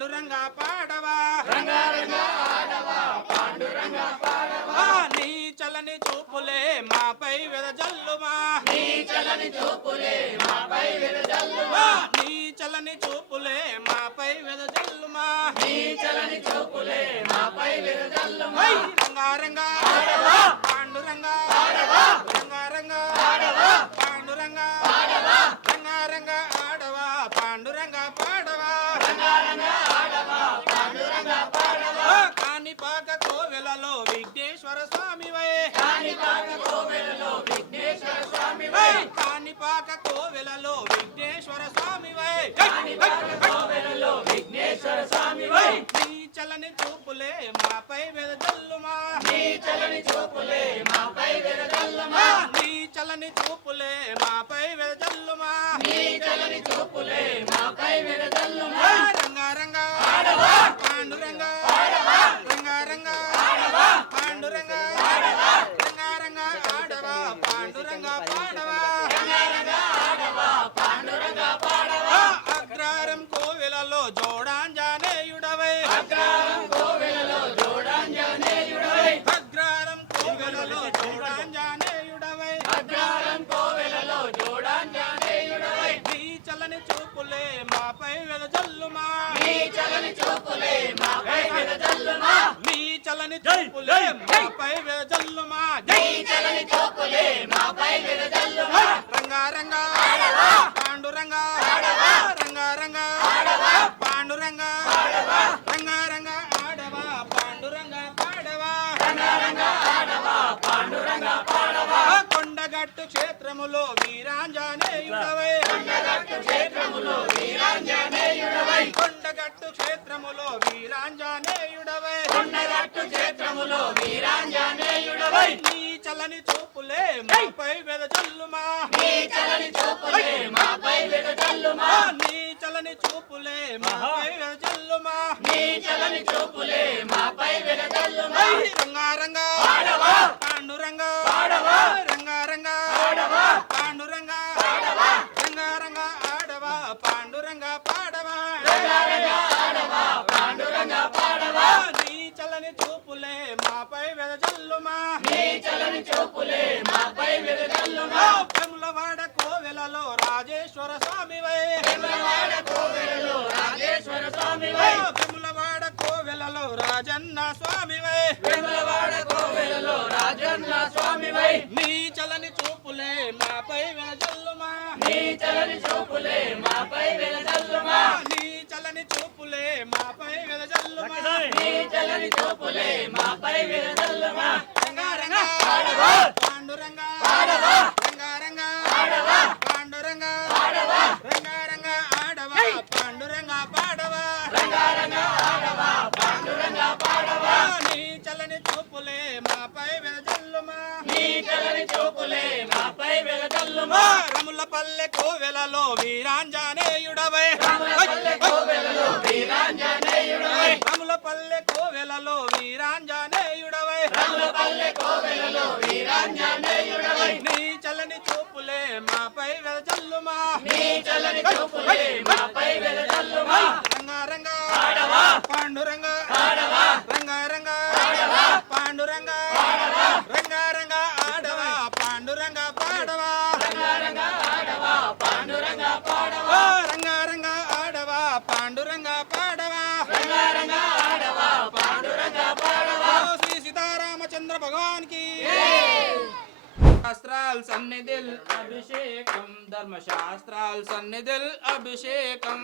పాండురంగా పాడవా రంగారంగా ఆడవా పాండురంగా పాడవా నీ చలని చూపులే మాపై వెదజల్లుమా నీ చలని చూపులే మాపై వెదజల్లుమా నీ చలని చూపులే మాపై వెదజల్లుమా నీ చలని చూపులే మాపై వెదజల్లుమా రంగారంగా ఆడవా పాండురంగా ఆడవా రంగారంగా ఆడవా పాండురంగా ఆడవా రంగారంగా ఆడవా పాండురంగా పాడవా రంగారంగా ఆడవా పాండురంగా పాడవా కాణిపాక కోవెలలో విఘ్నేశ్వర స్వామివై కాణిపాక కోవెలలో విఘ్నేశ్వర స్వామివై కాణిపాక కోవెలలో విఘ్నేశ్వర స్వామివై కాణిపాక కోవెలలో విఘ్నేశ్వర స్వామివై నీ చలని చూపులే మాపై వెదజల్లుమా నీ చలని చూపులే మాపై వెదజల్లుమా నీ చలని చూపులే మాపై వెదజల్లుమా నీ చలని చూపులే మాపై వెదజల్లుమా రంగారంగా ఆడవా పాండురంగా ఆడవా రంగారంగా ఆడవా పాండురంగా ఆడవా రంగారంగా ఆడవా పాండురంగా పాడవా రంగారంగా ఆడవా పాండురంగా పాడవా అగ్రారం కోవెలలో జోడాంజనేయుడవై అగ్రహారం కోవెలలో జోడాంజనేయుడవై అగ్రారం కోవెలలో జోడాంజనేయుడవై అగ్రహారం కోవెలలో జోడాంజనేయుడవై నీ చలని చూపులే మాపై వెదజల్లుమా నీ చలని చూపులే మాపై వెదజల్లుమా నీ చలని చూపులే మాపై వెదజల్లుమా నీ చలని చూపులే మాపై వెదజల్లుమా రంగారంగా ఆడవా పాండురంగా ఆడవా రంగారంగా ఆడవా పాండురంగా ఆడవా రంగారంగా ఆడవా పాండురంగా పాడవా రంగారంగా ఆడవా పాండురంగా పాడవా కొండగట్టు క్షేత్రములో వీరాంజనేయుడవై కొండగట్టు క్షేత్రములో వీరాంజనేయుడవై కొండగట్టు క్షేత్రములో వీరాంజనేయుడవై కొండగట్టు క్షేత్రములో వీరాంజనేయుడవై నీ చలని చూపులే మాపై వెదజల్లుమా నీ చలని చూపులే మాపై వెదజల్లుమా నీ చలని చూపులే మాపై వెదజల్లుమా నీ చలని చూపులే మాపై వెదజల్లుమా రంగారంగా ఆడవా పాండురంగా ఆడవా రంగారంగా ఆడవా పాండురంగా ఆడవా రంగారంగా ఆడవా పాండురంగా పాడవా రంగారంగా ఆడవా పాండురంగా పాడవా నీ చలని చూపులే మాపై వెదజల్లుమా నీ చలని చూపులే మాపై వెదజల్లుమా వెములవాడ కోవెలలో రాజేశ్వర స్వామివై వేములవాడ కోవెలలో రాజేశ్వర స్వామివై వెములవాడ కోవెలలో రాజన్న స్వామివై వేములవాడ కోవెలలో రాజన్న స్వామివై నీ చలని చూపులే మాపై వెదజల్లుమా నీ చలని చూపులే మాపై వెదజల్లుమా నీ చలని చూపులే మాపై వెదజల్లుమా నీ చలని చూపులే మాపై వెదజల్లుమా రంగారంగా ఆడవా పాండురంగా ఆడవా రంగారంగా ఆడవా పాండురంగా ఆడవా రంగారంగా ఆడవా పాండురంగా పాడవా రంగారంగా ఆడవా పాండురంగా పాడవా నీ చలని చూపులే మాపై వెదజల్లుమా నీ చలని చూపులే మాపై వెదజల్లుమా రములపల్లె కోవెలలో వీరాంజనేయుడవై రామలపల్లె కోవెలలో వీరాంజనేయుడవై రములపల్లె కోవెలలో వీరాంజనేయుడవై రామలపల్లె కోవెలలో వీరాంజనేయుడవై నీ చలని చూపులే మాపై వెదజల్లుమా నీ చలని చూపులే మాపై వెదజల్లుమా రంగారంగా ఆడవా పాండురంగా ఆడవా రంగారంగా ఆడవా పాండురంగా ఆడవా రంగారంగా ఆడవా పాండురంగా పాడవా రంగారంగా ఆడవా పాండురంగా పాడవా రంగారంగా ఆడవా పాండురంగా పాడవా రంగారంగా ఆడవా పాండురంగా పాడవా శ్రీ సీతారామచంద్ర భగవాన్ కి శాస్త్రాల్ సన్నిధిల్ అభిషేకం ధర్మశాస్త్రాల్ సన్నిధిల్ అభిషేకం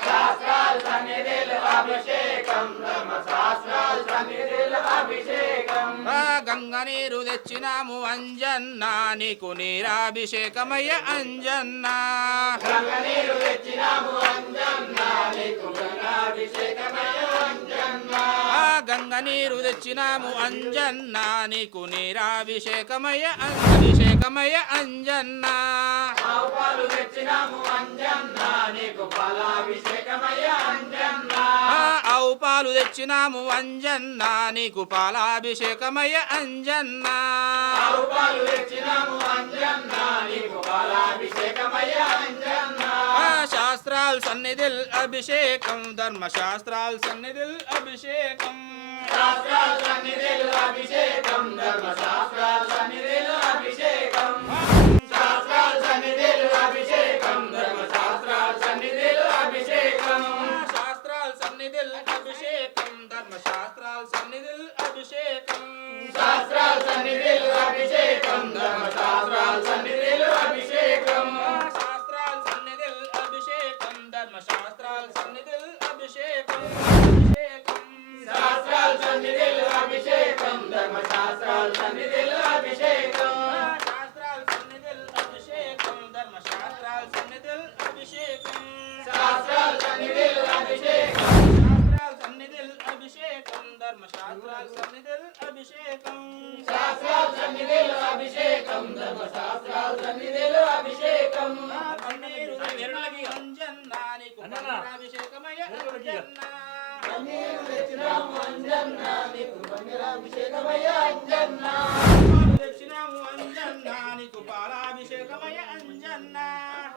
శాస్త్రాల్ సన్నిధిల్ అభిషేకం ధర్మశాస్త్రాల్ సన్నిధిల్ అభిషేకం గంగ నీరు తెచ్చినాము అంజన్న నీకు నీరాభిషేకమయ్య అంజన్న గంగ నీరు తెచ్చినాము అంజన్న నీకు గంగాభిషేకమయ్య అంజన్న గంగ నీరు తెచ్చినాము అంజన్న నీకు నీరాభిషేకమయ్య అభిషేకమయ్య అంజన్న ఆవు పాలు తెచ్చినాము అంజన్న నీకు పాలాభిషేకమయ్య అంజన్న ఆవు పాలు పాలు తెచ్చినాము అంజన్న నీకు పాలాభిషేకమయ్య అంజన్న ఆవు పాలు తెచ్చినాము అంజన్న నీకు పాలాభిషేకమయ్య అంజన్న శాస్త్రాల్ సన్నిధిల్ అభిషేకం ధర్మశాస్త్రాల్ సన్నిధిల్ అభిషేకం శాస్త్రాల సన్నిధిలో అభిషేకం ధర్మశాస్త్రాల సన్నిధిలో అభిషేకం శాస్త్రాల సన్నిధిలో అభిషేకం ధర్మశాస్త్రాల సన్నిధిలో అభిషేకం శాస్త్రాల్ సన్నిధిల్ అభిషేకం ధర్మశాస్త్రాల్ సన్నిధిల్ అభిషేకం శాస్త్రాల సన్నిధిలో అభిషేకం ధర్మశాస్త్రాల సన్నిధిలో అభిషేకం శాస్త్రాల్ సన్నిధిల్ అభిషేకం ధర్మశాస్త్రాల్ సన్నిధిల్ అభిషేకం శాస్త్రాల సన్నిధిలో అభిషేకం ధర్మశాస్త్రాల సన్నిధిలో అభిషేకం శాస్త్రాల్ సన్నిధిల్ అభిషేకం ధర్మశాస్త్రాల్ సన్నిధిల్ అభిషేకం శాస్త్రాల సన్నిధిలో అభిషేకం శాస్త్రాల్ సన్నిధిల్ అభిషేకం ధర్మశాస్త్రాల్ సన్నిధిల్ అభిషేకం శాస్త్రాల సన్నిధిలో అభిషేకం ధర్మశాస్త్రాల సన్నిధిలో అభిషేకం పన్నీరు వెరులకి అంజన్న నీకు పన్నీరాభిషేకమయ్య అంజన్న పన్నీరు తెచ్చినాము అంజన్న నీకు పన్నీరాభిషేకమయ్య అంజన్న పాలు తెచ్చినాము అంజన్న నీకు పాలాభిషేకమయ్య అంజన్న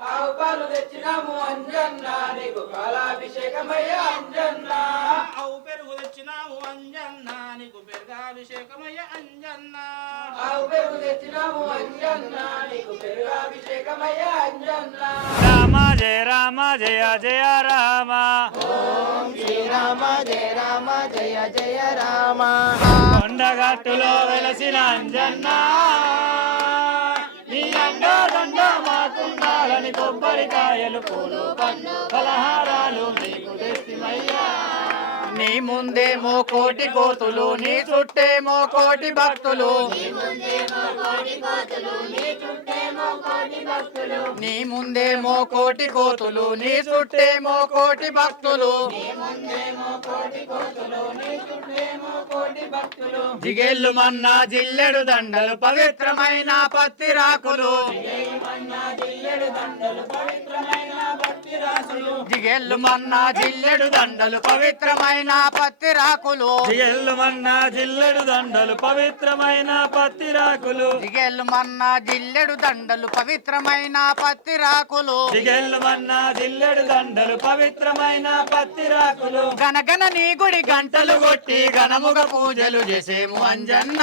ఆవు పాలు తెచ్చినాము అంజన్న నీకు పాలాభిషేకమయ్య అంజన్న ఆవు పెరుగు తెచ్చినాము అంజన్న నీకు పెరుగాభిషేకమయ్య అంజన్న ఆవు పెరుగు తెచ్చినాము అంజన్న నీకు పెరుగాభిషేకమయ్య అంజన్న రామ జయ రామ జయ జయ రామ శ్రీరామ జయ రామ జయ జయ రామ కొండగట్టులో వెలసిన అంజన్న నీ అండా దండ మాకుండాలని కొబ్బరికాయలు పూలు పండ్లు పలహారాలు నీకు తెస్తిమయ్యా నీ ముందేమో కోటి కోతులు నీ చుట్టేమో కోటి భక్తులు నీ ముందేమో కోటి కోతులు నీ చుట్టేమో కోటి భక్తులు జిగేళ్ళు మన్నా జిల్లెడు దండలు పవిత్రమైన పత్తిరాకులు జిగేళ్ళు మన్నా జిల్లెడు దండలు పవిత్రమైన పత్తిరాకులు జిగేళ్ళు మన్నా జిల్లెడు దండలు పవిత్రమైన పత్తిరాకులు జిగేళ్ళు మన్నా జిల్లెడు దండలు పవిత్రమైన పత్తిరాకులు జిగేళ్ళు మన్నా జిల్లెడు దండలు పవిత్రమైన పత్తిరాకులు గనగన నీ గుడి గంటలు కొట్టి ఘనముగ పూజలు చేసేము అంజన్న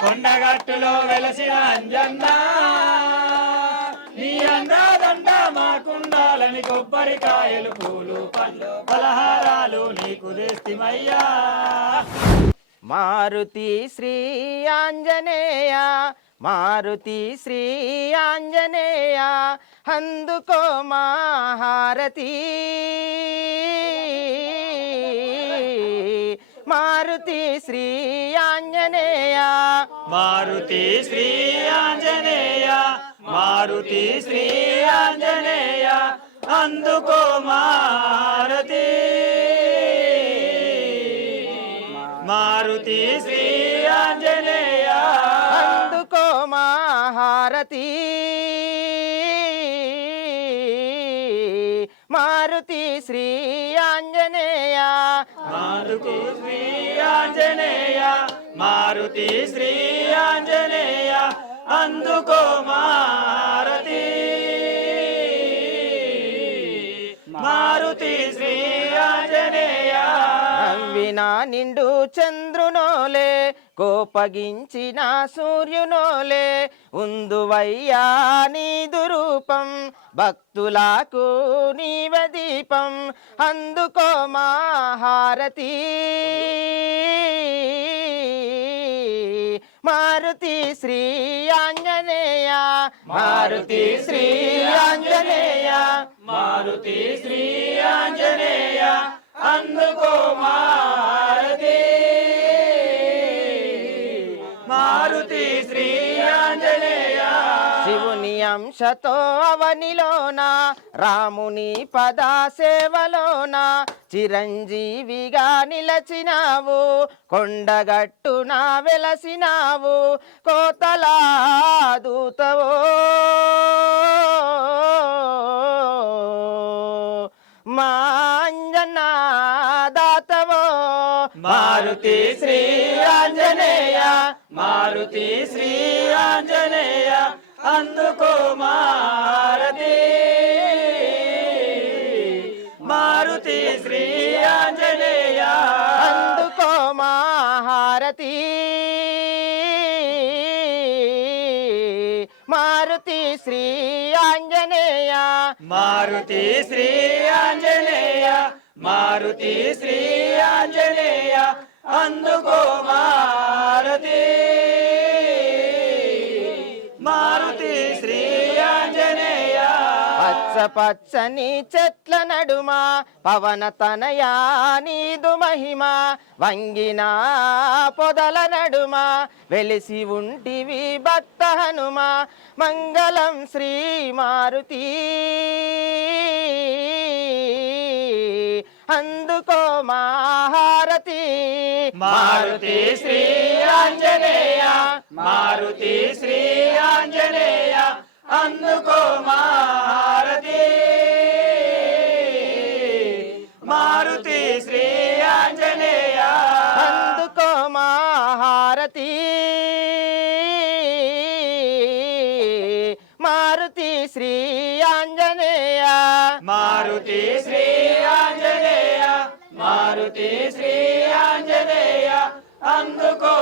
కొండగట్టులో వెలసిన అంజన్న నీ అందాదండ మాకుండాలని కొబ్బరికాయలు పూలు పండ్లు పలహారాలు నీకు తెస్తిమయ్యా మారుతి శ్రీ ఆంజనేయ మారుతి శ్రీ ఆంజనేయ అందుకో మహారతి మారుతి శ్రీ ఆంజనేయ మారుతి శ్రీ ఆంజనేయ మారుతి శ్రీ ఆంజనేయ అందుకో మారుతి మారుతి శ్రీ ఆంజనేయ అందుకో మహారతి మారుతి శ్రీ ఆంజనేయ మారుతి శ్రీ ఆంజనేయ మారుతి శ్రీ ఆంజనేయ అందుకో మారుతి మారుతి శ్రీ ఆంజనేయ నవ్విన నిండు చంద్రునోలే కోపగించిన సూర్యునోలే ఉందువయ్యా నీదు రూపం భక్తులకు నీవ దీపం అందుకో మహారతి మారుతి శ్రీ ఆంజనేయ మారుతి శ్రీ ఆంజనేయ మారుతి శ్రీ ఆంజనేయ అందుకో మారుతి మారుతి శ్రీ ఆంజనేయ శివుని అంశతో అవనిలోన రాముని పద సేవలోన చిరంజీవిగా నిలచినావు కొండగట్టున వెలసినావు కోతలా దూతవో మా అంజనా దాతవో మారుతి శ్రీ ఆంజనేయ మారుతి శ్రీ ఆంజనేయ అందుకో మారతి మారుతి శ్రీ ఆంజనేయ అందుకో మహారతి మారుతి శ్రీ ఆంజనేయ మారుతి శ్రీ ఆంజనేయ మారుతి శ్రీ ఆంజనేయ అందుకో మారుతి మారుతి శ్రీ ఆంజనేయ పచ్చ పచ్చని చెట్ల నడుమ పవన తనయా నీదు మహిమ వంగిన పొదల నడుమ వెలిసి ఉంటివి భక్త హనుమ మంగళం శ్రీ మారుతి అందుకో మహారతి మారుతి శ్రీ ఆంజనేయ మారుతి శ్రీ ఆంజనేయ అందుకో మారతి మారుతి శ్రీ ఆంజనేయ అందుకో మహారతి మారుతి శ్రీ ఆంజనేయ మారుతి శ్రీ ఆంజనేయ మారుతి శ్రీ ఆంజనేయ అందుకో